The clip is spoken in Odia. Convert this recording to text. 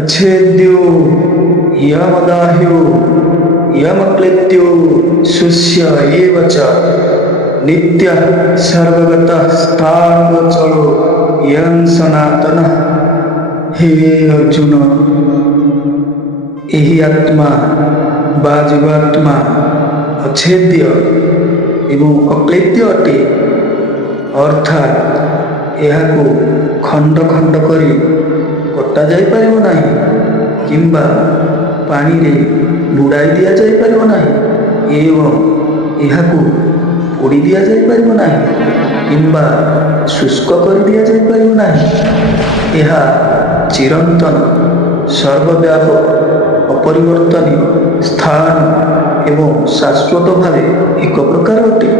अच्छेद्यो यमदाह्यो यमक्लित्यो शुष्य एव च नित्यः सर्वगतः स्थाणुचलो यं सनातनः। हे अर्जुन, ଏହି ଆତ୍ମା ବା ଜୀବାତ୍ମା ଅଛେଦ୍ୟ ଏବଂ ଅକ୍ଲେଦ୍ୟ ଅଟେ, ଅର୍ଥାତ୍ ଏହାକୁ ଖଣ୍ଡ ଖଣ୍ଡ କରି କଟାଯାଇପାରିବ ନାହିଁ କିମ୍ବା ପାଣିରେ ବୁଡ଼ାଇ ଦିଆଯାଇପାରିବ ନାହିଁ ଏବଂ ଏହାକୁ ପୋଡ଼ି ଦିଆଯାଇପାରିବ ନାହିଁ କିମ୍ବା ଶୁଷ୍କ କରି ଦିଆଯାଇପାରିବ ନାହିଁ। ଏହା ଚିରନ୍ତନ, ସର୍ବବ୍ୟାପକ, ଅପରିବର୍ତ୍ତନୀୟ, ସ୍ଥାନ ଏବଂ ଶାଶ୍ୱତ ଭାବେ ଏକ ପ୍ରକାର ଅଟେ।